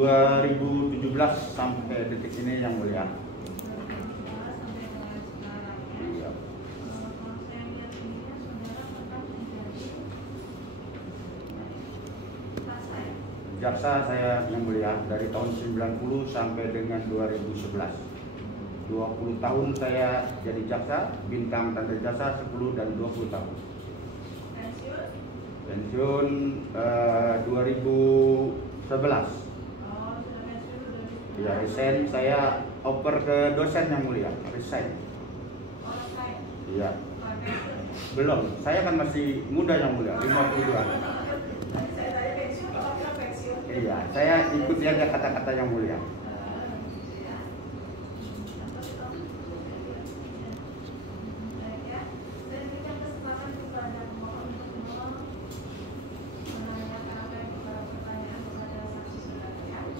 2017 sampai detik ini yang mulia. Jaksa saya yang mulia dari tahun 90 sampai dengan 2011. 20 tahun saya jadi jaksa, bintang tanda jasa 10 dan 20 tahun. Pensiun 2011. Ya, resign, saya oper ke dosen yang mulia, resign. Iya. Belum, saya kan masih muda yang mulia, 52. Iya, saya ikuti aja kata-kata yang mulia.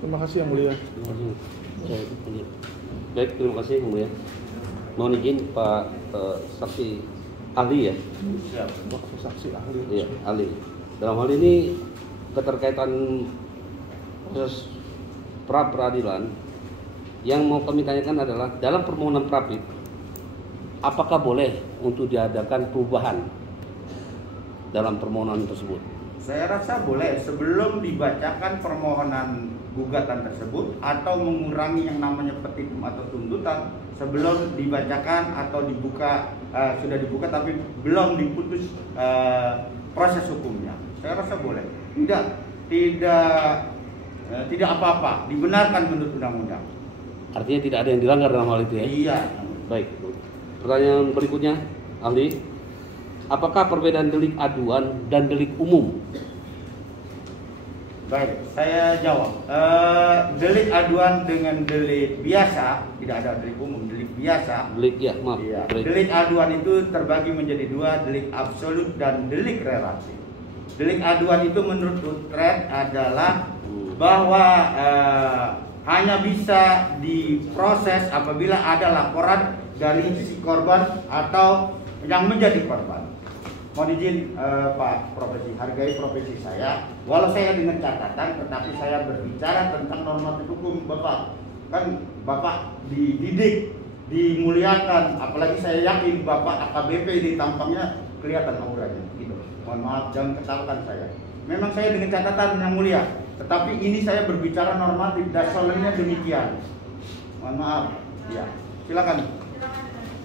Terima kasih yang mulia. Baik, terima kasih yang mulia. Mohon izin Pak saksi ahli ya. Siap. Saksi ahli. Iya, ahli. Dalam hal ini keterkaitan proses pra peradilan yang mau kami tanyakan adalah dalam permohonan pra-pid apakah boleh untuk diadakan perubahan dalam permohonan tersebut? Saya rasa boleh sebelum dibacakan permohonan gugatan tersebut atau mengurangi yang namanya petitum atau tuntutan sebelum dibacakan atau dibuka sudah dibuka tapi belum diputus proses hukumnya. Saya rasa boleh. Tidak apa-apa, dibenarkan menurut undang-undang. Artinya tidak ada yang dilanggar dalam hal itu ya? Iya. Baik. Pertanyaan berikutnya, ahli. Apakah perbedaan delik aduan dan delik umum? Baik, saya jawab. Delik aduan dengan delik biasa, tidak ada delik umum, delik biasa. Delik ya, maaf. Iya. Delik aduan itu terbagi menjadi dua, delik absolut dan delik relatif. Delik aduan itu menurut Utrecht adalah bahwa hanya bisa diproses apabila ada laporan dari si korban atau yang menjadi korban. Mohon izin Pak Profesi, hargai profesi saya. Walau saya dengan catatan, tetapi saya berbicara tentang normatif hukum. Bapak, kan Bapak dididik, dimuliakan. Apalagi saya yakin Bapak AKBP ini tampangnya kelihatan auranya. Gitu. Mohon maaf, jangan ketahukan saya. Memang saya dengan catatan yang mulia, tetapi ini saya berbicara normatif, dasarnya demikian. Mohon maaf. Ya, silakan.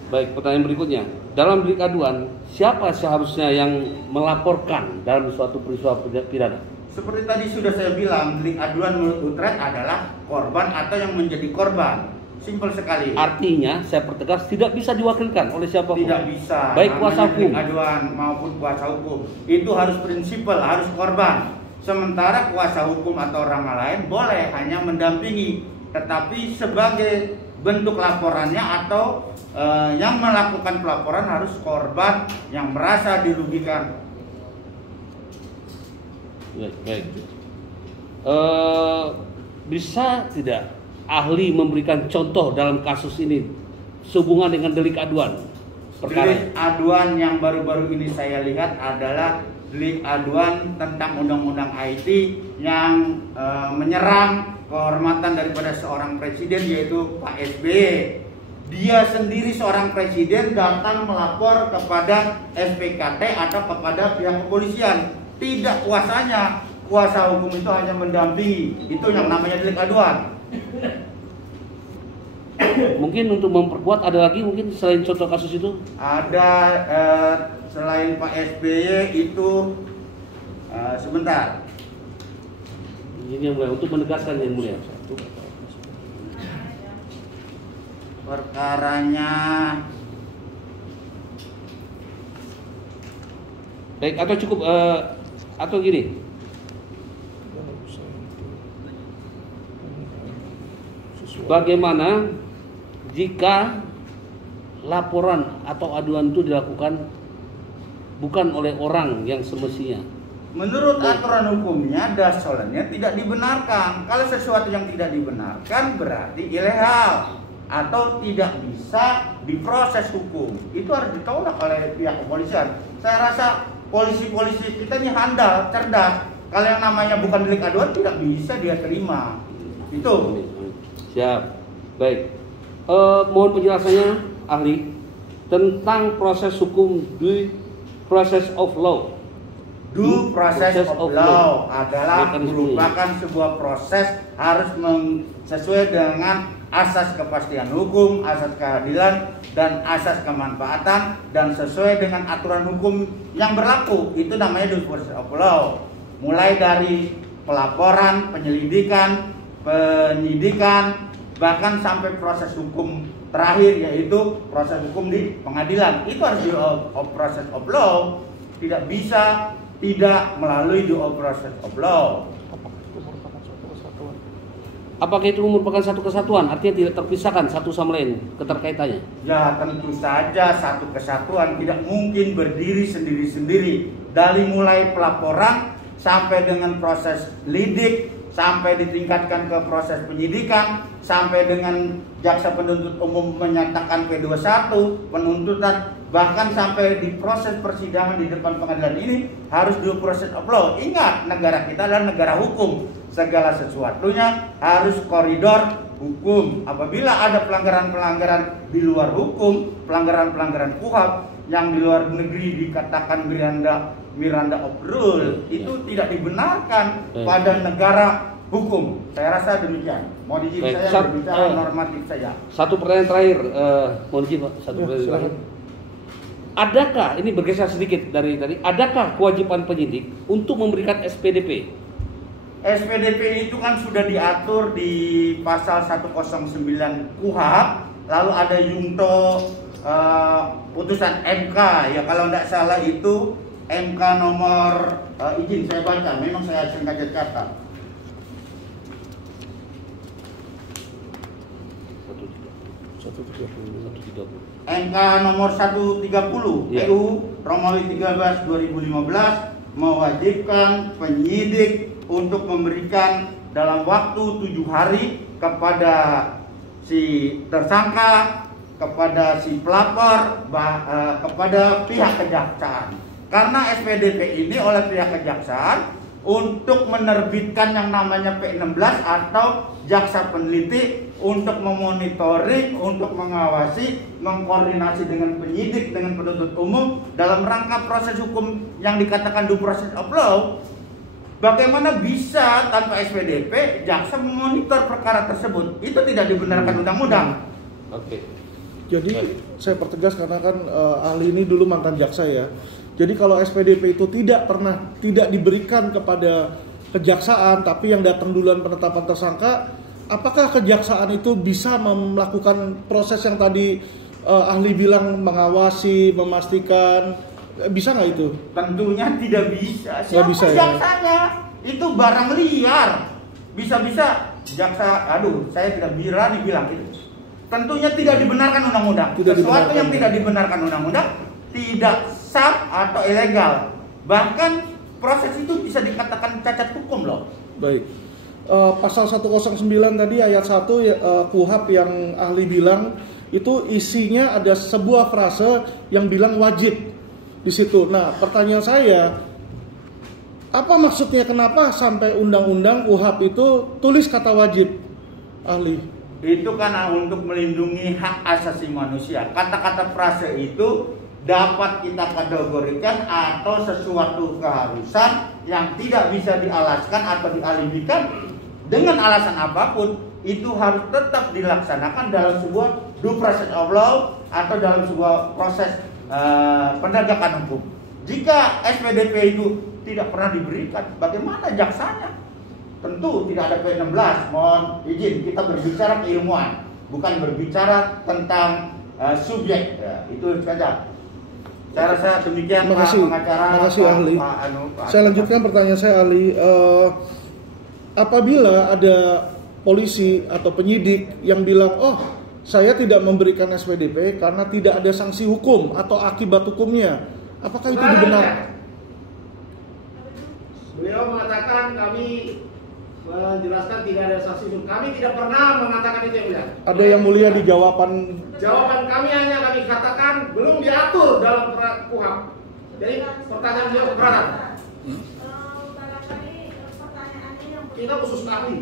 Baik, pertanyaan berikutnya. Dalam delik aduan, siapa seharusnya yang melaporkan dalam suatu peristiwa pidana? Seperti tadi sudah saya bilang, delik aduan menurut Utrecht adalah korban atau yang menjadi korban. Simpel sekali. Artinya, saya pertegas tidak bisa diwakilkan oleh siapapun. Tidak bisa. Baik kuasa hukum. Delik aduan maupun kuasa hukum itu harus prinsipal, harus korban. Sementara kuasa hukum atau orang lain boleh hanya mendampingi, tetapi sebagai bentuk laporannya atau yang melakukan pelaporan harus korban yang merasa dirugikan. Baik. Bisa tidak ahli memberikan contoh dalam kasus ini sehubungan dengan delik aduan? Delik aduan yang baru-baru ini saya lihat adalah delik aduan tentang undang-undang IT yang menyerang kehormatan daripada seorang presiden, yaitu Pak SBY. Dia sendiri seorang presiden datang melapor kepada SPKT atau kepada pihak kepolisian. Tidak kuasanya, kuasa hukum itu hanya mendampingi. Itu yang namanya delik aduan. Mungkin untuk memperkuat ada lagi mungkin selain contoh kasus itu? Ada selain Pak SBY itu sebentar. Ini yang mulia untuk menegaskan yang mulia. Perkaranya baik atau cukup atau gini? Bagaimana jika laporan atau aduan itu dilakukan bukan oleh orang yang semestinya? Menurut aturan hukumnya, dasarnya tidak dibenarkan. Kalau sesuatu yang tidak dibenarkan berarti ilegal atau tidak bisa diproses hukum. Itu harus ditolak oleh pihak kepolisian. Saya rasa polisi-polisi kita ini handal, cerdas. Kalau yang namanya bukan delik aduan tidak bisa dia terima. Itu. Siap. Baik. Mohon penjelasannya ahli tentang proses hukum due process of law. Due process of law adalah merupakan sebuah proses harus sesuai dengan asas kepastian hukum, asas keadilan, dan asas kemanfaatan, dan sesuai dengan aturan hukum yang berlaku. Itu namanya due process of law. Mulai dari pelaporan, penyelidikan, penyidikan, bahkan sampai proses hukum terakhir, yaitu proses hukum di pengadilan. Itu harus due process of law. Tidak bisa tidak melalui due process of law. Apakah itu merupakan satu kesatuan? Artinya tidak terpisahkan satu sama lain keterkaitannya? Ya, tentu saja satu kesatuan, tidak mungkin berdiri sendiri-sendiri. Dari mulai pelaporan sampai dengan proses lidik, sampai ditingkatkan ke proses penyidikan, sampai dengan jaksa penuntut umum menyatakan P21, penuntutan, bahkan sampai di proses persidangan di depan pengadilan ini harus due process of law. Ingat, negara kita adalah negara hukum. Segala sesuatunya harus koridor hukum. Apabila ada pelanggaran-pelanggaran di luar hukum, pelanggaran-pelanggaran KUHP yang di luar negeri dikatakan Miranda of rule, itu tidak dibenarkan pada negara hukum. Saya rasa demikian. Mohon izin saya berbicara normatif saja. Satu pertanyaan terakhir, mohon izin Pak. Satu pertanyaan terakhir. Adakah, ini bergeser sedikit dari tadi, adakah kewajiban penyidik untuk memberikan SPDP? SPDP itu kan sudah diatur di pasal 109 KUHP, lalu ada junto putusan MK, ya kalau tidak salah itu MK nomor izin saya baca, memang saya sengaja catat. MK nomor 130 PU Romawi 13 2015 mewajibkan penyidik untuk memberikan dalam waktu 7 hari kepada si tersangka, kepada si pelapor, kepada pihak kejaksaan. Karena SPDP ini oleh pihak kejaksaan untuk menerbitkan yang namanya P16 atau jaksa peneliti untuk memonitoring, untuk mengawasi, mengkoordinasi dengan penyidik, dengan penuntut umum dalam rangka proses hukum yang dikatakan due process of law. Bagaimana bisa tanpa SPDP jaksa memonitor perkara tersebut? Itu tidak dibenarkan undang-undang. Oke. Jadi saya pertegas karena kan ahli ini dulu mantan jaksa ya. Jadi kalau SPDP itu tidak diberikan kepada kejaksaan, tapi yang datang duluan penetapan tersangka, apakah kejaksaan itu bisa melakukan proses yang tadi ahli bilang, mengawasi, memastikan, bisa nggak itu? Tentunya tidak bisa. Siapa bisa, jaksanya? Ya? Itu barang liar. Bisa-bisa jaksa, saya tidak berani bilang itu. Tentunya tidak dibenarkan undang-undang. Sesuatu yang tidak dibenarkan undang-undang tidak sah atau ilegal. Bahkan proses itu bisa dikatakan cacat hukum loh. Baik. Pasal 109 tadi ayat 1 KUHP yang ahli bilang itu isinya ada sebuah frase yang bilang wajib di situ. Nah, pertanyaan saya, apa maksudnya kenapa sampai undang-undang KUHP itu tulis kata wajib, ahli? Itu karena untuk melindungi hak asasi manusia. Kata-kata frase itu dapat kita kategorikan atau sesuatu keharusan yang tidak bisa dialaskan atau dialihkan dengan alasan apapun, itu harus tetap dilaksanakan dalam sebuah due process of law atau dalam sebuah proses penegakan hukum. Jika SPDP itu tidak pernah diberikan, bagaimana jaksanya? Tentu tidak ada P16. Mohon izin, kita berbicara keilmuan, bukan berbicara tentang subjek. Ya, itu saja. Saya rasa demikian Pak pengacara. Terima kasih ahli. Saya lanjutkan pertanyaan saya ahli. Apabila ada polisi atau penyidik yang bilang, oh saya tidak memberikan SPDP karena tidak ada sanksi hukum atau akibat hukumnya, apakah itu dibenarkan? Beliau mengatakan kami menjelaskan tidak ada sanksi hukum. Kami tidak pernah mengatakan itu yang mulia. Ada yang mulia di jawaban kami hanya kami katakan belum diatur dalam KUHP. Jadi pertanyaan beliau keberatan. Barangkali pertanyaannya yang Kita khusus ahli.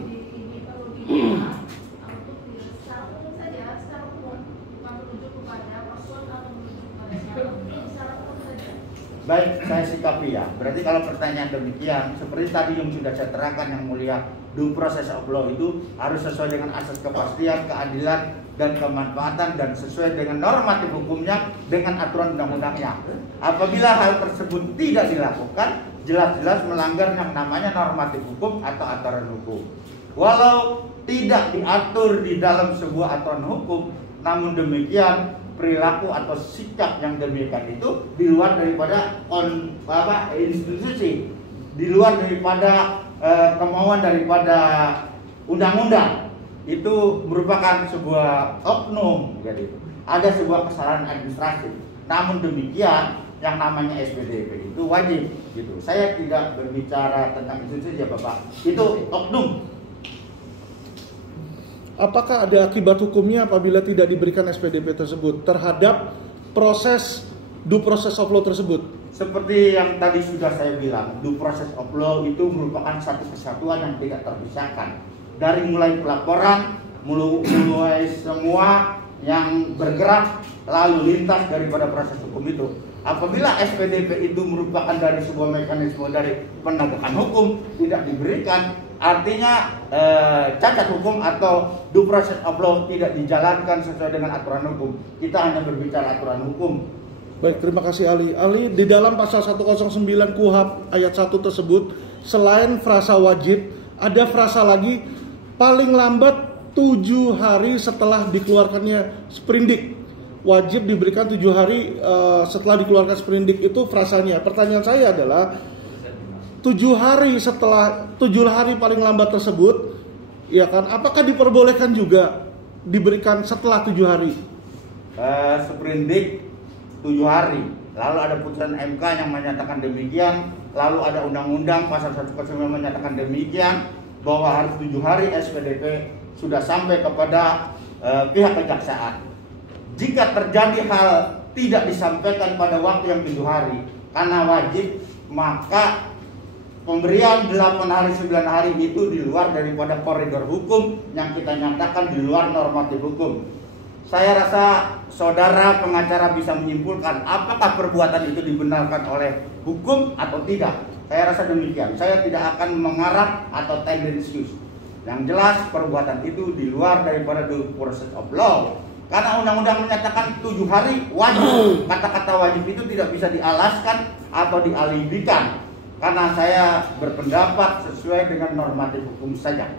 kita untuk secara umum saja, secara umum, bukan menuju kepada person atau menuju kepada siapa, secara umum saja. Baik, saya sikapi ya. Berarti kalau pertanyaan demikian, seperti tadi yang sudah saya terangkan yang mulia, due process of law itu harus sesuai dengan asas kepastian, keadilan, dan kemanfaatan, dan sesuai dengan normatif hukumnya dengan aturan undang-undangnya. Apabila hal tersebut tidak dilakukan, jelas-jelas melanggar yang namanya normatif hukum atau aturan hukum. Walau tidak diatur di dalam sebuah aturan hukum, namun demikian perilaku atau sikap yang demikian itu di luar daripada institusi, di luar daripada kemauan daripada undang-undang, itu merupakan sebuah oknum, jadi ada sebuah kesalahan administratif. Namun demikian yang namanya SPDP itu wajib, gitu. Saya tidak berbicara tentang institusi ya Bapak, itu oknum. Apakah ada akibat hukumnya apabila tidak diberikan SPDP tersebut terhadap proses due process of law tersebut? Seperti yang tadi sudah saya bilang, due process of law itu merupakan satu kesatuan yang tidak terpisahkan. Dari mulai pelaporan, mulai semua yang bergerak lalu lintas daripada proses hukum itu. Apabila SPDP itu merupakan dari sebuah mekanisme dari penegakan hukum tidak diberikan, artinya cacat hukum atau due process of law tidak dijalankan sesuai dengan aturan hukum. Kita hanya berbicara aturan hukum. Baik, terima kasih Ali. Ali, di dalam pasal 109 KUHP ayat 1 tersebut, selain frasa wajib, ada frasa lagi paling lambat 7 hari setelah dikeluarkannya sprindik. Wajib diberikan 7 hari setelah dikeluarkan sprindik, itu frasanya. Pertanyaan saya adalah 7 hari setelah 7 hari paling lambat tersebut, ya kan, apakah diperbolehkan juga diberikan setelah 7 hari? Sprindik 7 hari, lalu ada putusan MK yang menyatakan demikian, lalu ada undang-undang pasal 109 menyatakan demikian, bahwa harus 7 hari SPDP sudah sampai kepada pihak kejaksaan. Jika terjadi hal tidak disampaikan pada waktu yang 7 hari karena wajib, maka pemberian 8 hari 9 hari itu di luar daripada koridor hukum yang kita nyatakan di luar normatif hukum. Saya rasa saudara pengacara bisa menyimpulkan apakah perbuatan itu dibenarkan oleh hukum atau tidak. Saya rasa demikian. Saya tidak akan mengarah atau tendensius. Yang jelas perbuatan itu di luar daripada due process of law. Karena undang-undang menyatakan 7 hari wajib. Kata-kata wajib itu tidak bisa dialaskan atau dialibikan. Karena saya berpendapat sesuai dengan normatif hukum saja.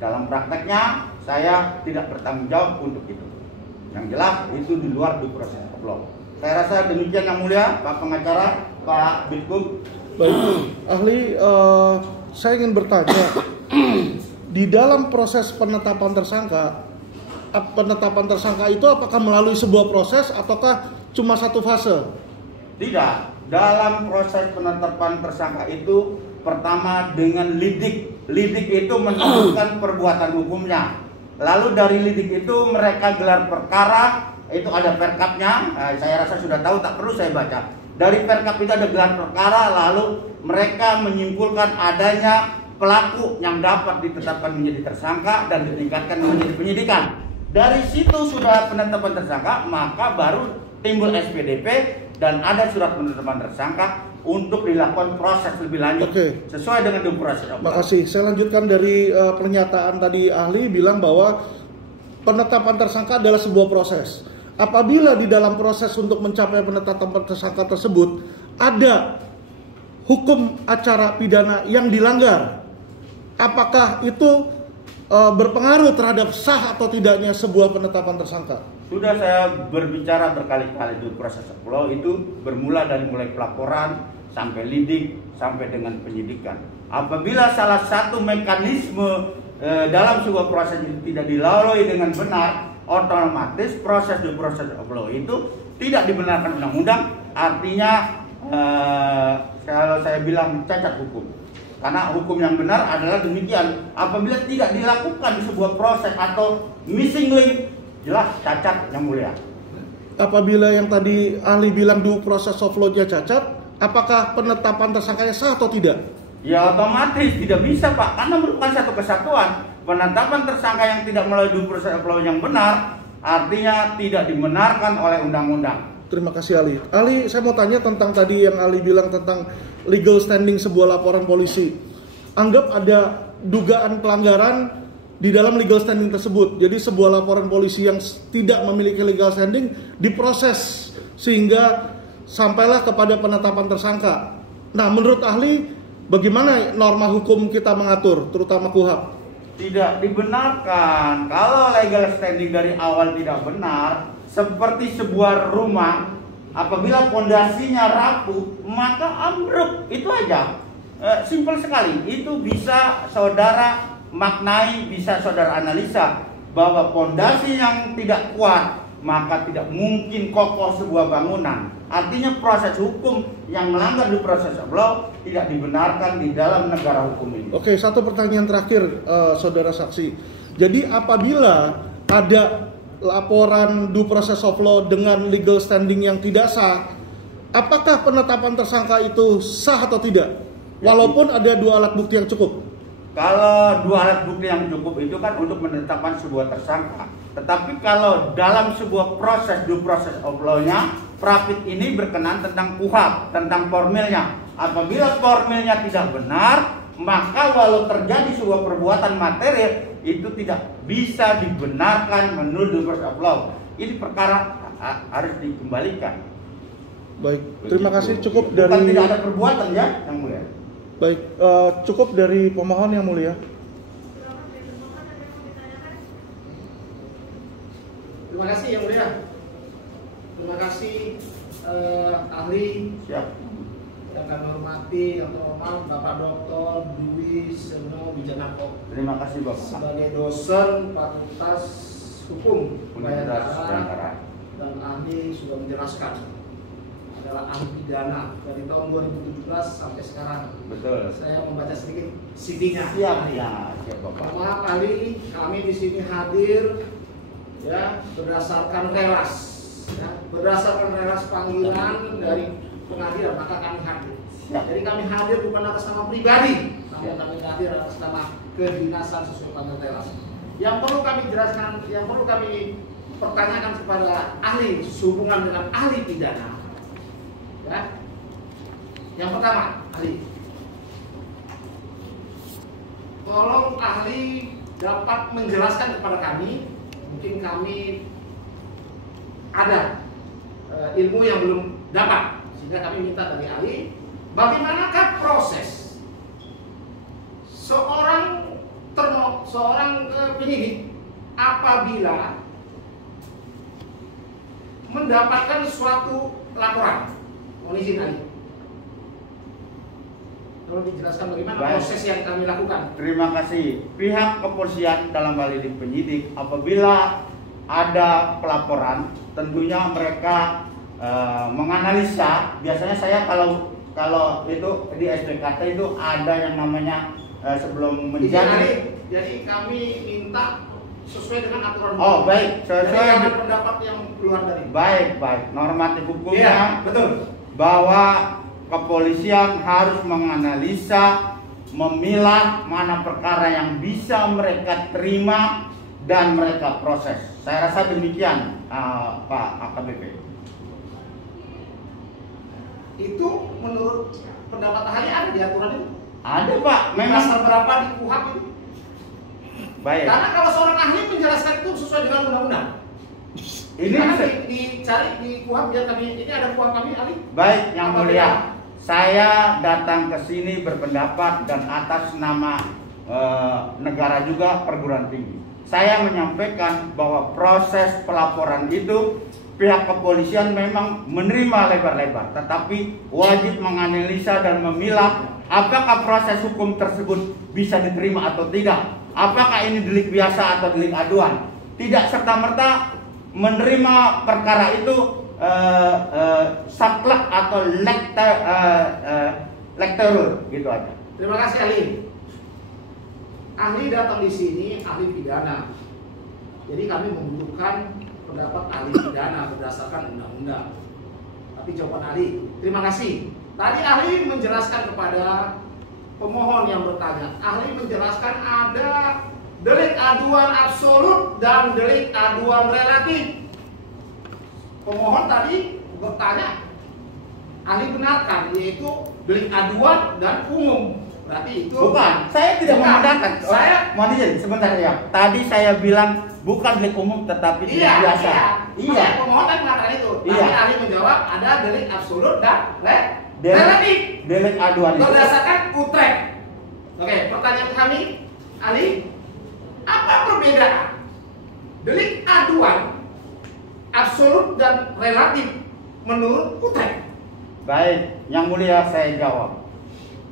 Dalam prakteknya saya tidak bertanggung jawab untuk itu. Yang jelas itu di luar due process of law. Saya rasa demikian yang mulia, Pak Pengacara, Pak Bitkum. Baik, ahli, saya ingin bertanya, di dalam proses penetapan tersangka itu apakah melalui sebuah proses ataukah cuma satu fase? Tidak, dalam proses penetapan tersangka itu pertama dengan lidik. Lidik itu menentukan perbuatan hukumnya. Lalu dari lidik itu mereka gelar perkara, itu ada perkapnya. Saya rasa sudah tahu, tak perlu saya baca. Dari perkap itu ada gelar perkara, lalu mereka menyimpulkan adanya pelaku yang dapat ditetapkan menjadi tersangka dan ditingkatkan menjadi penyidikan. Dari situ sudah penetapan tersangka, maka baru timbul SPDP dan ada surat penetapan tersangka untuk dilakukan proses lebih lanjut. Oke. Sesuai dengan due process of law. Makasih. Saya lanjutkan dari pernyataan tadi ahli bilang bahwa penetapan tersangka adalah sebuah proses. Apabila di dalam proses untuk mencapai penetapan tersangka tersebut ada hukum acara pidana yang dilanggar, apakah itu berpengaruh terhadap sah atau tidaknya sebuah penetapan tersangka? Sudah saya berbicara berkali-kali, due process of law itu bermula dari mulai pelaporan sampai lidik sampai dengan penyidikan. Apabila salah satu mekanisme dalam sebuah proses itu tidak dilalui dengan benar, otomatis proses due process of law itu tidak dibenarkan undang-undang. Artinya kalau saya bilang cacat hukum. Karena hukum yang benar adalah demikian. Apabila tidak dilakukan sebuah proses atau missing link, jelas cacat yang mulia. Apabila yang tadi ahli bilang due process of law-nya cacat, apakah penetapan tersangkanya sah atau tidak? Ya otomatis tidak bisa Pak, karena merupakan satu kesatuan. penetapan tersangka yang tidak melalui due process of law yang benar, artinya tidak dibenarkan oleh undang-undang. Terima kasih Ali. Ali, saya mau tanya tentang tadi yang Ali bilang tentang legal standing sebuah laporan polisi. Anggap ada dugaan pelanggaran di dalam legal standing tersebut. Jadi sebuah laporan polisi yang tidak memiliki legal standing diproses sehingga sampailah kepada penetapan tersangka. Nah, menurut ahli, bagaimana norma hukum kita mengatur, terutama KUHP? Tidak dibenarkan. Kalau legal standing dari awal tidak benar, seperti sebuah rumah, apabila pondasinya rapuh, maka ambruk. Itu aja. Simpel sekali. Itu bisa saudara maknai, bisa saudara analisa bahwa pondasi yang tidak kuat, maka tidak mungkin kokoh sebuah bangunan. Artinya proses hukum yang melanggar di proses of law tidak dibenarkan di dalam negara hukum ini. Oke, satu pertanyaan terakhir, saudara saksi. Jadi apabila ada laporan due process of law dengan legal standing yang tidak sah, apakah penetapan tersangka itu sah atau tidak? Walaupun ada 2 alat bukti yang cukup. Kalau 2 alat bukti yang cukup itu kan untuk menetapkan sebuah tersangka. Tetapi kalau dalam sebuah proses due process of law-nya, Prapit ini berkenan tentang KUHP, tentang formilnya. Apabila formilnya tidak benar, maka walau terjadi sebuah perbuatan material, itu tidak bisa dibenarkan menurut due process of law. Ini perkara harus dikembalikan. Baik, terima kasih. Cukup Bukan dari tidak ada perbuatan ya, yang mulia. Baik, cukup dari pemohon yang mulia. Terima kasih yang mulia. Terima kasih ahli. Siap. Yang kami hormati yang terhormat Bapak Dr. Dwi Seno Wijanarko. Terima kasih Bapak. Sebagai dosen Fakultas Hukum Universitas Bayangkara Bayangkara dan ahli sudah menjelaskan adalah ahli pidana dari tahun 2017 sampai sekarang. Betul. Saya membaca sedikit CV-nya. Siap ya, siap Bapak. Maaf ahli, kami di sini hadir ya berdasarkan relas, ya, berdasarkan relas panggilan dari pengadilan, maka kami hadir. Siap. Jadi kami hadir bukan atas nama pribadi, namun kami hadir atas nama kedinasan sesuai panggilan relas. Yang perlu kami jelaskan, yang perlu kami pertanyakan kepada ahli sehubungan dengan ahli pidana. Ya. Yang pertama, ahli, tolong ahli dapat menjelaskan kepada kami, mungkin kami ada ilmu yang belum dapat, sehingga kami minta dari ahli, bagaimanakah proses seorang penyidik apabila mendapatkan suatu laporan. Mohon izin ahli, tolong dijelaskan bagaimana proses yang kami lakukan. Terima kasih. Pihak kepolisian dalam hal ini penyidik, apabila ada pelaporan, tentunya mereka menganalisa. Biasanya saya kalau itu di SPKT itu ada yang namanya sebelum menjadi. Jadi kami minta sesuai dengan aturan. Oh baik, sesuai dengan pendapat yang keluar dari. Baik, normatif hukumnya. Iya, betul. Bahwa kepolisian harus menganalisa, memilah mana perkara yang bisa mereka terima dan mereka proses. Saya rasa demikian, Pak AKBP. Itu menurut pendapat ahli ada di aturan itu? Ada Pak, memang. Pasal berapa di KUHP itu? Baik. Karena kalau seorang ahli menjelaskan itu sesuai dengan undang-undang. Ini dicari di KUHP ya kami, ini ada KUHP kami ahli. Baik, yang mulia. Saya datang ke sini berpendapat dan atas nama negara juga perguruan tinggi. Saya menyampaikan bahwa proses pelaporan itu pihak kepolisian memang menerima lebar-lebar, tetapi wajib menganalisa dan memilah apakah proses hukum tersebut bisa diterima atau tidak. Apakah ini delik biasa atau delik aduan. Tidak serta-merta menerima perkara itu saklek atau lekterur gitu aja. Terima kasih ahli. Ahli datang di sini ahli pidana. Jadi kami membutuhkan pendapat ahli pidana berdasarkan undang-undang. Tapi jawaban ahli, terima kasih. Tadi ahli menjelaskan kepada pemohon yang bertanya. Ahli menjelaskan ada delik aduan absolut dan delik aduan relatif. Pemohon tadi bertanya, ahli benarkan, yaitu delik aduan dan umum. Berarti itu Bukan, saya tidak Bukan. membenarkan. Saya- mohon izin sebentar ya. Tadi saya bilang bukan delik umum tetapi delik iya, biasa. Iya. Pemohon tadi mengatakan itu. Tapi Iya. ahli menjawab ada delik absolut dan Delik- relatif Delik aduan itu. berdasarkan Utrecht. Oke, pertanyaan kami, ahli, apa perbedaan delik aduan absolut dan relatif menurut Utrecht? Baik, yang mulia saya jawab.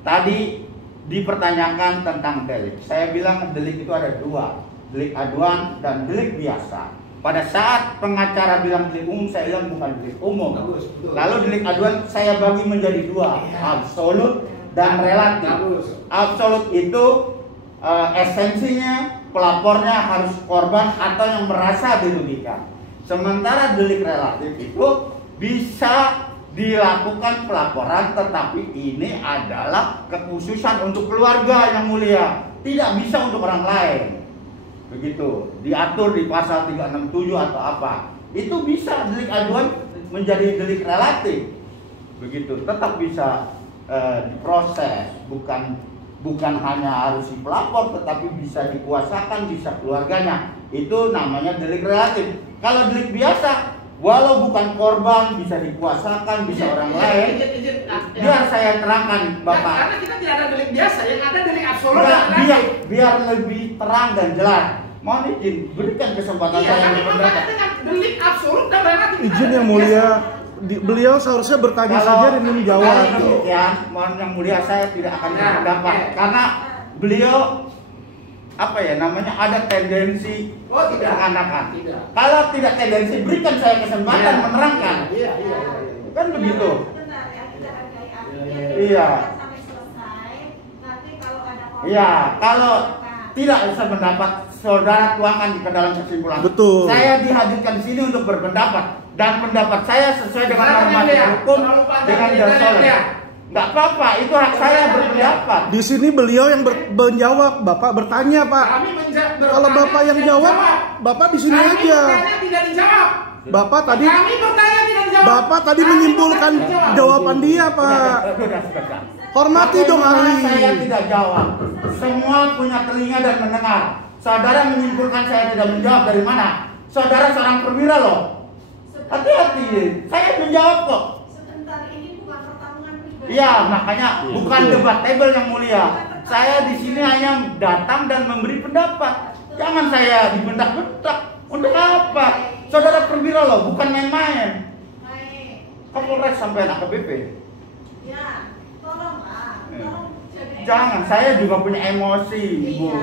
Tadi dipertanyakan tentang delik. Saya bilang delik itu ada dua, delik aduan dan delik biasa. Pada saat pengacara bilang delik umum, saya bilang bukan delik umum. Bagus, betul. Lalu delik aduan saya bagi menjadi dua, Iya. absolut dan relatif. Bagus. Absolut itu esensinya pelapornya harus korban atau yang merasa dirugikan. Sementara delik relatif itu bisa dilakukan pelaporan, tetapi ini adalah kekhususan untuk keluarga yang mulia, tidak bisa untuk orang lain. Begitu diatur di pasal 367 atau apa. Itu bisa delik aduan menjadi delik relatif. Begitu, tetap bisa diproses, bukan hanya harus si pelapor, tetapi bisa dikuasakan, bisa keluarganya. Itu namanya delik relatif. Kalau delik biasa, walau bukan korban bisa dikuasakan, bisa orang lain. Izin. Biar saya terangkan, Bapak. Karena kita tidak ada delik biasa, yang ada delik absolut Enggak, dan relatif. biar lebih terang dan jelas. Mohon izin, berikan kesempatan Iya, saya tapi berpendapat. makanya dengan delik absolut dan relatif. Izin yang mulia, beliau seharusnya bertanya saja dan ini menjawab. Kalau demikian, mohon yang mulia saya tidak akan Nah, berpendapat oke. karena beliau apa ya namanya ada tendensi Oh, tidak. menganakan. Tidak. Kalau tidak tendensi, berikan saya kesempatan Iya. menerangkan. Iya. Kan begitu. Benar ya, kita hargai ahli. Iya. Sampai selesai. Nanti kalau ada korban, Iya, kalau silakan. tidak bisa pendapat saudara tuangkan ke dalam kesimpulan. Betul. Saya dihadirkan di sini untuk berpendapat dan pendapat saya sesuai dengan Silakan, normatif ya. hukum Terlalu panjang dengan ceritanya, dasar. ya. Nggak apa-apa, itu hak saya berpendapat. Di sini beliau yang menjawab, Bapak bertanya, Pak. Kami Kalau Bapak yang jawab, Bapak di sini Kami aja. bertanya tidak dijawab. Bapak tadi Kami bertanya tidak dijawab. Bapak tadi Kami menyimpulkan bertanya dijawab. jawaban dia, Pak. Sudah. Hormati dong Bagaimana ahli. Saya tidak jawab. Semua punya telinga dan mendengar. Saudara menyimpulkan saya tidak menjawab dari mana? Saudara seorang perwira loh. Hati-hati. Saya menjawab kok. Sebentar, ini bukan pertarungan pribadi. Iya, makanya Iya, bukan betul. debatable yang mulia. Saya di sini hanya datang dan memberi pendapat. Jangan saya dibentak-bentak. Untuk apa? Saudara perwira loh, bukan main-main. Baik. Kapolres sampai AKBP. Ya, tolonglah. Tolong jaga emosi. Jangan, saya juga punya emosi, Bu. Iya.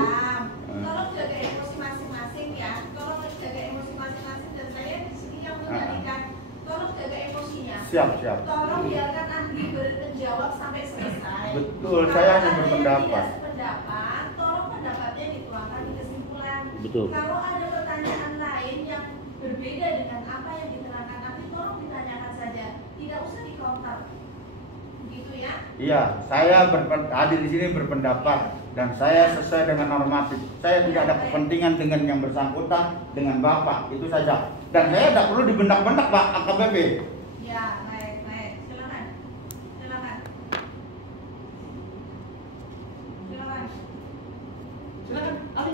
Tolong jaga emosi masing-masing ya. Tolong jaga emosi masing-masing dan saya di sini yang menjadikan. Tolong jaga emosinya. Siap. Tolong biarkan ahli menjawab sampai selesai. Betul, Kalau saya hanya ada yang berpendapat. tidak sependapat, tolong pendapatnya dituangkan di kesimpulan. Betul. Kalau ada pertanyaan lain yang berbeda dengan apa yang diterangkan ahli, tolong ditanyakan saja. Tidak usah di-counter. Begitu ya. Iya, saya hadir di sini berpendapat dan saya sesuai dengan normatif. Saya tidak ada kepentingan dengan yang bersangkutan dengan Bapak, itu saja. Dan saya tidak perlu dibentak-bentak Pak AKBP. Ya, baik. Silakan. Silakan, ahli.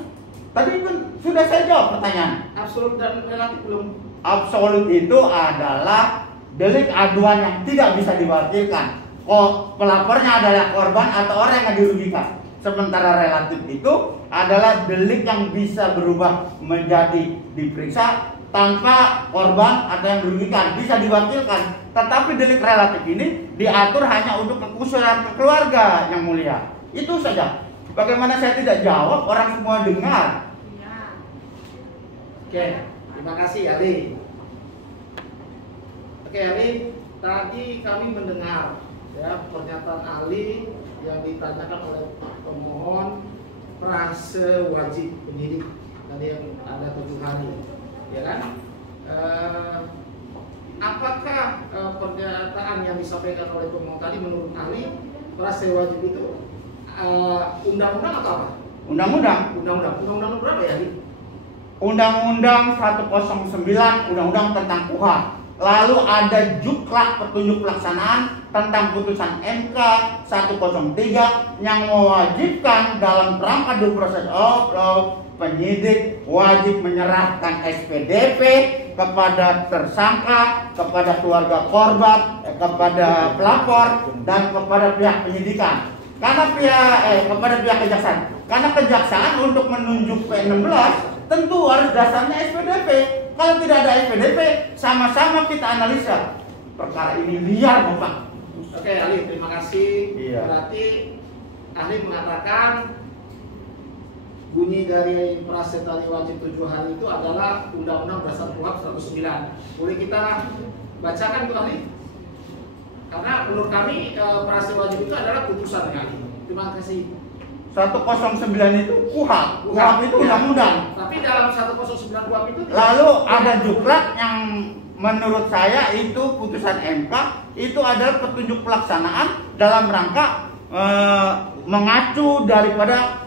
Tadi kan sudah saya jawab pertanyaan. Absolut dan relatif belum. Absolut itu adalah delik aduan yang tidak bisa diwakilkan. Kok pelapornya adalah korban atau orang yang dirugikan. Sementara relatif itu adalah delik yang bisa berubah menjadi diperiksa tanpa korban atau yang dirugikan, bisa diwakilkan. Tetapi delik relatif ini diatur hanya untuk kekhususan keluarga yang mulia. Itu saja. Bagaimana saya tidak jawab, orang semua dengar. Ya. Oke, terima kasih ahli. Oke ahli, tadi kami mendengar ya pernyataan ahli yang ditanyakan oleh pemohon prase wajib penyidik tadi yang ada 7 hari, ya kan? Apakah pernyataan yang disampaikan oleh pemohon tadi menurut ahli prase wajib itu undang-undang atau apa? Undang-undang berapa ya? Undang-Undang 109, Undang-Undang tentang KUHP. Lalu ada juklak petunjuk pelaksanaan tentang putusan MK 103 yang mewajibkan dalam kerangka due process of law, penyidik wajib menyerahkan SPDP kepada tersangka, kepada keluarga korban, kepada pelapor, dan kepada pihak penyidikan. Kepada pihak kejaksaan. Karena kejaksaan untuk menunjuk P16 tentu harus dasarnya SPDP. Kalau tidak ada SPDP, sama-sama kita analisa. Perkara ini liar, Bapak. Oke, ahli, terima kasih. Iya. Berarti ahli mengatakan bunyi dari prasetari wajib 7 hari itu adalah Undang-Undang Dasar KUHP 109. Boleh kita bacakan itu ahli? Karena menurut kami prasetari wajib itu adalah putusan ya, ahli. Terima kasih. 109 itu KUHP. KUHP itu undang-undang. Tapi dalam 109 KUHP itu Lalu ada juklak yang menurut saya itu putusan MK itu adalah petunjuk pelaksanaan dalam rangka mengacu daripada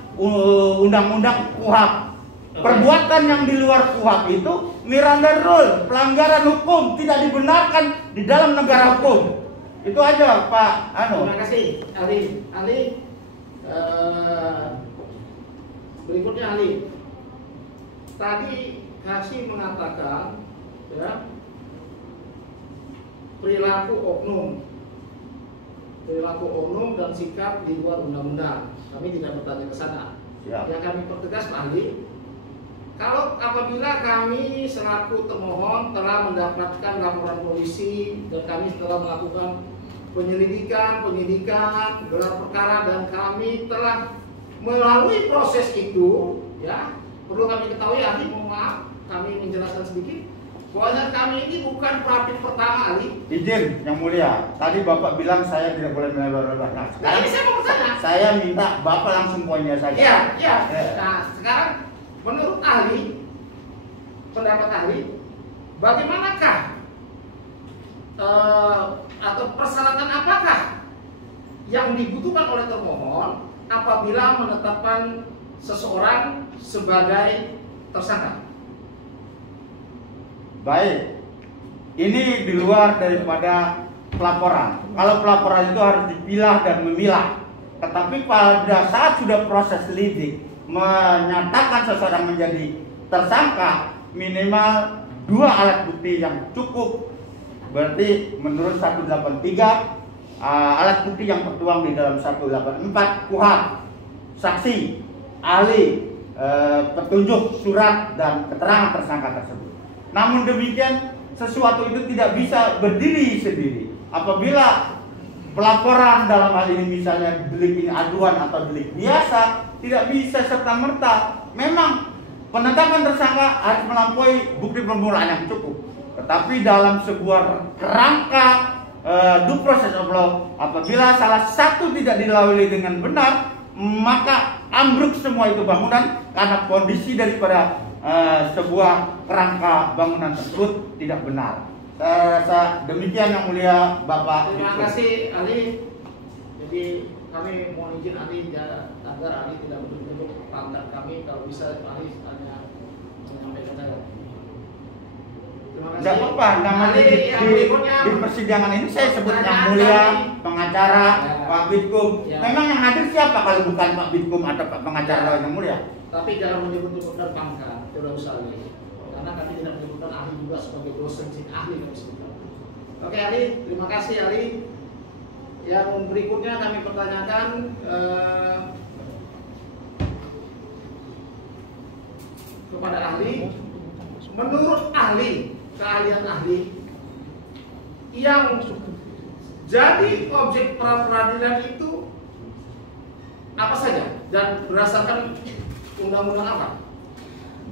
undang-undang KUHP. Perbuatan yang di luar KUHP itu Miranda rule, pelanggaran hukum, tidak dibenarkan di dalam negara hukum. Itu aja, Pak Terima kasih, ahli. Berikutnya ahli. Tadi Kasih mengatakan ya, perilaku oknum dan sikap di luar undang-undang. Kami tidak bertanya ke sana. Ya. Yang kami pertegas Pak ahli, kalau apabila kami selaku termohon telah mendapatkan laporan polisi dan kami telah melakukan penyidikan, gelar perkara, dan kami telah melalui proses itu, ya perlu kami ketahui ahli, mohon maaf, kami menjelaskan sedikit bahwa kami ini bukan prapit pertama ahli. Izin yang mulia, tadi Bapak bilang saya tidak boleh melebar-lebar. Nah, sekarang ini saya mau bertanya. Saya minta Bapak langsung poinnya saja. Iya. Nah, sekarang menurut ahli, pendapat ahli, bagaimanakah atau persyaratan apakah yang dibutuhkan oleh termohon apabila menetapkan seseorang sebagai tersangka? Baik, ini di luar daripada pelaporan. Kalau pelaporan itu harus dipilah dan memilah. Tetapi pada saat sudah proses lidik menyatakan seseorang menjadi tersangka, minimal 2 alat bukti yang cukup. Berarti menurut 183 alat bukti yang tertuang di dalam 184 KUHP, saksi, ahli, petunjuk, surat, dan keterangan tersangka tersebut. Namun demikian, sesuatu itu tidak bisa berdiri sendiri. Apabila pelaporan dalam hal ini misalnya delik ini aduan atau delik biasa, tidak bisa serta-merta. Memang penetapan tersangka harus melampaui bukti permulaan yang cukup. Tetapi dalam sebuah kerangka due process of law, apabila salah satu tidak dilalui dengan benar, maka ambruk semua itu bangunan karena kondisi daripada sebuah kerangka bangunan tersebut tidak benar. Saya rasa demikian yang mulia Bapak. Terima kasih ahli. Jadi kami mohon izin ahli agar ahli tidak menutup pangkat kami, kalau bisa ahli hanya menyampaikan saya. Tidak apa-apa, namanya di persidangan ini saya sebut yang mulia, pengacara, Pak Bitkum. Memang yang hadir siapa kalau bukan Pak Bitkum atau Pak pengacara yang mulia? Tapi jangan menyebut-nyebutkan pangkat, tidak usah ahli. Karena kami tidak menyebutkan ahli juga sebagai dosen ahli kami sebutkan. Oke ahli, terima kasih ahli. Yang berikutnya kami pertanyakan kepada ahli. Menurut ahli, keahlian ahli, yang jadi objek pra peradilan itu apa saja dan berdasarkan undang-undang apa?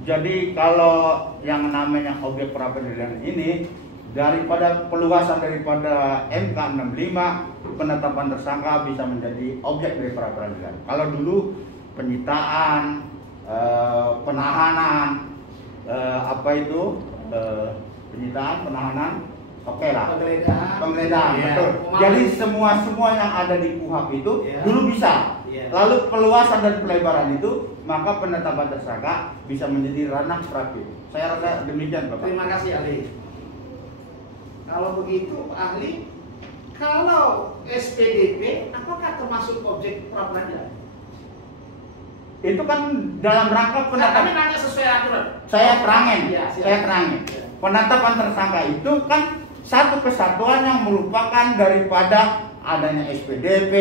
Jadi kalau yang namanya objek pra peradilan ini daripada peluasan daripada MK 65, penetapan tersangka bisa menjadi objek dari pra peradilan. Kalau dulu penyitaan, penahanan, penyitaan, penahanan, oke lah. Penggeledahan. Iya, Betul. betul. Jadi semua yang ada di KUHP itu Iya. dulu bisa. Iya. Lalu peluasan dan pelebaran itu, maka penetapan tersangka bisa menjadi ranah prapit. Saya rasa demikian, Bapak. Terima kasih ahli. Kalau begitu ahli, kalau SPDP apakah termasuk objek pra peradilan? Itu kan dalam rangka Kami penetapan. nanya sesuai aturan. Saya terangin, Iya, siap. saya terangin. Penetapan tersangka itu kan satu kesatuan yang merupakan daripada adanya SPDP,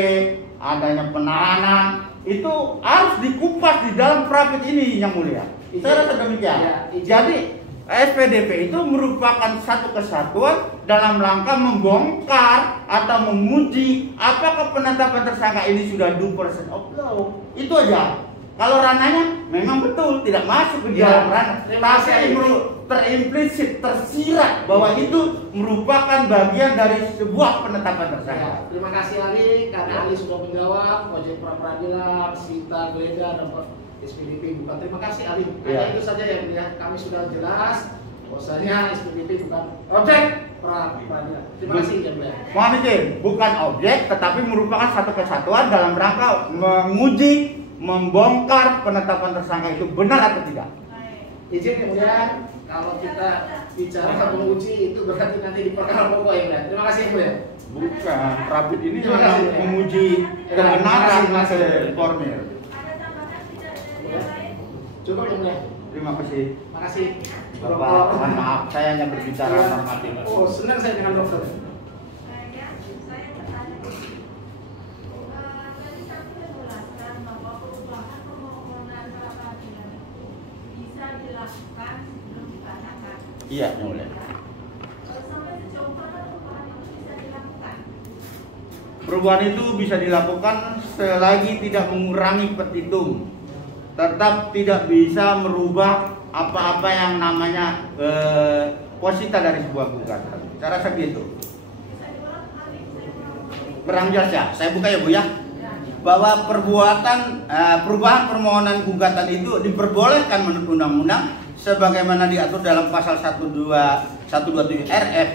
adanya penahanan, itu harus dikupas di dalam prapit ini yang mulia. Saya rasa demikian. Iya, izin. Jadi SPDP itu merupakan satu kesatuan dalam rangka membongkar atau menguji apakah penetapan tersangka ini sudah due process of law. Itu aja. Kalau ranahnya memang betul tidak masuk ke dalam ranah, tapi terimplisit, tersirat bahwa itu merupakan bagian dari sebuah penetapan tersangka. Ya, terima kasih ahli karena ahli sudah menjawab objek pra peradilan, sita, geledah, dan SPDP bukan. Terima kasih ahli. Hanya Ya. itu saja ya, kami sudah jelas bahwasanya SPDP bukan objek pra peradilan. Terima kasih ya mulia. Mohon izin, bukan objek tetapi merupakan satu kesatuan dalam rangka menguji, membongkar penetapan tersangka itu benar atau tidak. Izin ya mulia, kalau kita bicara menguji itu berarti nanti di perkara pokok ya mulia. Terima kasih mulia. Bukan, prapit ini Terima memang kasih. menguji Ya, kebenaran terima kasih. hasil formil. Ada tambahan tidak dari yang lain? Cukup ya mulia. Terima kasih. Terima kasih. Bapak, mohon maaf, saya hanya berbicara normatif. Oh, senang saya dengan dokter. Saya bertanya, tadi kami menjelaskan bahwa perubahan permohonan pra peradilan itu bisa dilakukan sebelum dibacakan. Iya, yang mulia. Sampai sejauh mana perubahan itu bisa dilakukan? Perubahan itu bisa dilakukan selagi tidak mengurangi petitum, tetap tidak bisa merubah apa-apa yang namanya posita dari sebuah gugatan. Saya rasa gitu. Bisa diulang kali, saya mau Kurang jelas ya, saya buka ya Bu ya. Bahwa perubahan permohonan gugatan itu diperbolehkan menurut undang-undang sebagaimana diatur dalam pasal 127 RF.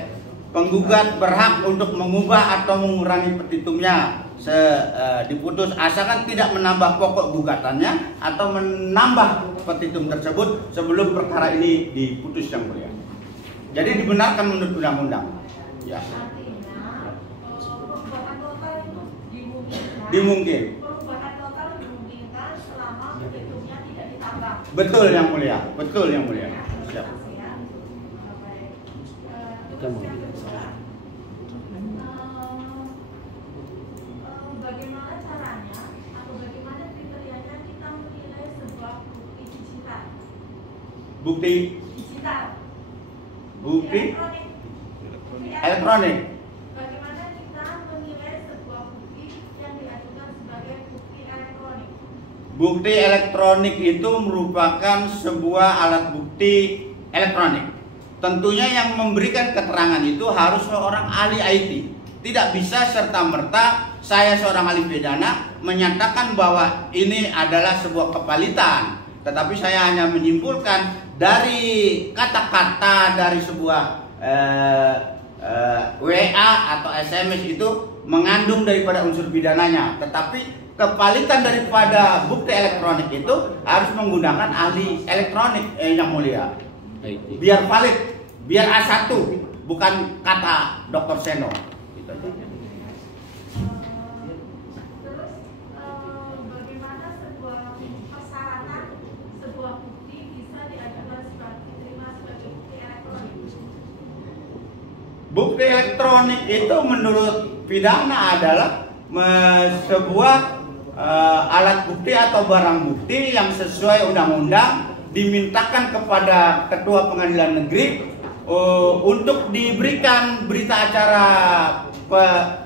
Penggugat berhak untuk mengubah atau mengurangi petitumnya diputus asalkan tidak menambah pokok gugatannya atau menambah petitum tersebut sebelum perkara ini diputus yang mulia. Jadi dibenarkan menurut undang-undang. Ya. Artinya, perubahan total itu Dimungkin. Perubahan total dimungkinkan selama petitumnya tidak ditambah. Betul yang mulia, betul yang mulia. Siap. Bagaimana caranya atau bagaimana kriterianya kita menilai sebuah bukti digital? Bukti elektronik. Bagaimana kita menilai sebuah bukti yang diajukan sebagai bukti elektronik? Bukti elektronik itu merupakan sebuah alat bukti elektronik. Tentunya yang memberikan keterangan itu harus seorang ahli IT. Tidak bisa serta-merta saya seorang ahli pidana menyatakan bahwa ini adalah sebuah kepalitan. Tetapi saya hanya menyimpulkan dari kata-kata dari sebuah WA atau SMS itu mengandung daripada unsur pidananya. Tetapi kepalitan daripada bukti elektronik itu harus menggunakan ahli elektronik yang mulia. Biar valid, biar A1, bukan kata Dr. Seno. Gitu aja. Terus bagaimana sebuah persyaratan sebuah bukti bisa diajukan diterima sebagai bukti elektronik? Bukti elektronik itu menurut pidana adalah sebuah alat bukti atau barang bukti yang sesuai undang-undang dimintakan kepada Ketua Pengadilan Negeri untuk diberikan berita acara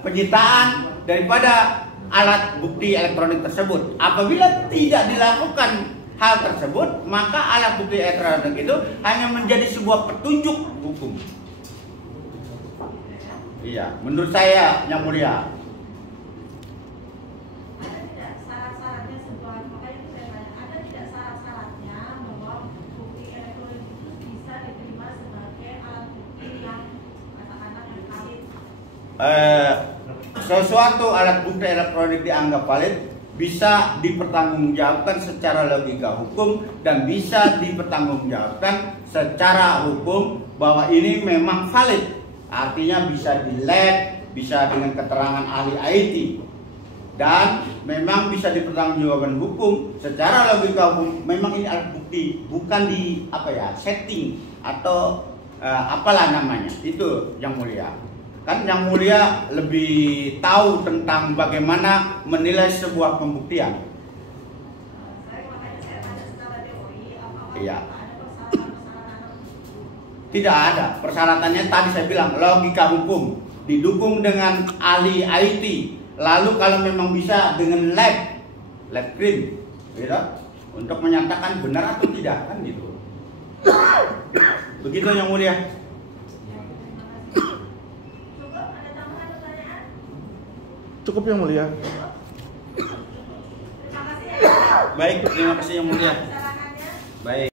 penyitaan daripada alat bukti elektronik tersebut. Apabila tidak dilakukan hal tersebut, maka alat bukti elektronik itu hanya menjadi sebuah petunjuk hukum. Iya, menurut saya yang mulia. Ada tidak syarat-syaratnya sebuah, makanya itu saya tanya, ada tidak syarat-syaratnya bahwa bukti elektronik itu bisa diterima sebagai alat bukti yang katakanlah sesuatu alat bukti elektronik dianggap valid bisa dipertanggungjawabkan secara logika hukum dan bisa dipertanggungjawabkan secara hukum bahwa ini memang valid. Artinya bisa di lab, bisa dengan keterangan ahli IT, dan memang bisa dipertanggungjawabkan hukum secara logika hukum. Memang ini alat bukti, bukan di setting atau apalah namanya. Itu yang mulia. Kan yang mulia lebih tahu tentang bagaimana menilai sebuah pembuktian. Makanya saya tanya setelah DOI, apakah Iya. ada persyaratan-persyaratan? Tidak ada. Persyaratannya tadi saya bilang logika hukum didukung dengan ahli IT. Lalu kalau memang bisa dengan lab green, gitu, untuk menyatakan benar atau tidak, kan gitu. Begitu yang mulia. Cukup, ada tambahan pertanyaan? Cukup yang mulia. Terima kasih ya. Baik, terima kasih yang mulia. Masyarakat. Baik.